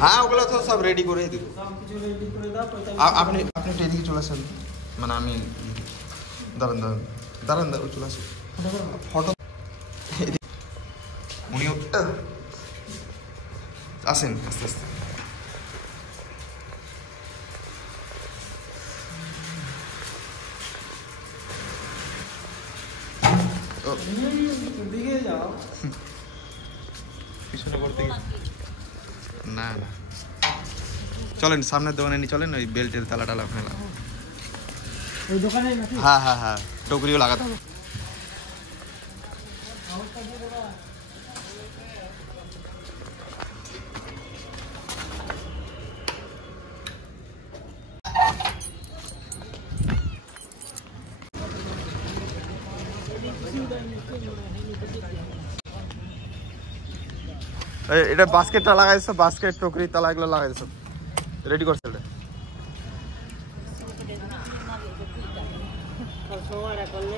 হ্যাঁ ওগুলো তো সব রেডি করেই দিব। সব কিছু রেডি করে দাও। আপনি আপনি একটু এদিকে চলে আসেন, মানে আমি দাঁড়ান দাঁড়ান দাঁড়ান দাঁড়ান চলে আসুন ফটো। উনিও আসেন আস্তে আস্তে। দিকে যাও পিছনে করতে না না চলেন সামনের দোকানে নিয়ে চলেন, ওই বেল্টের তালা টালা ফেলা। ওই দোকানে নাকি? হ্যাঁ হ্যাঁ হ্যাঁ টুকরিও লাগাতে হবে। এটা বাস্কেটটা লাগাইছো, বাস্কেট টুকরি তালা এগুলো লাগাইছো, রেডি করছে এটা। সব সময় করলে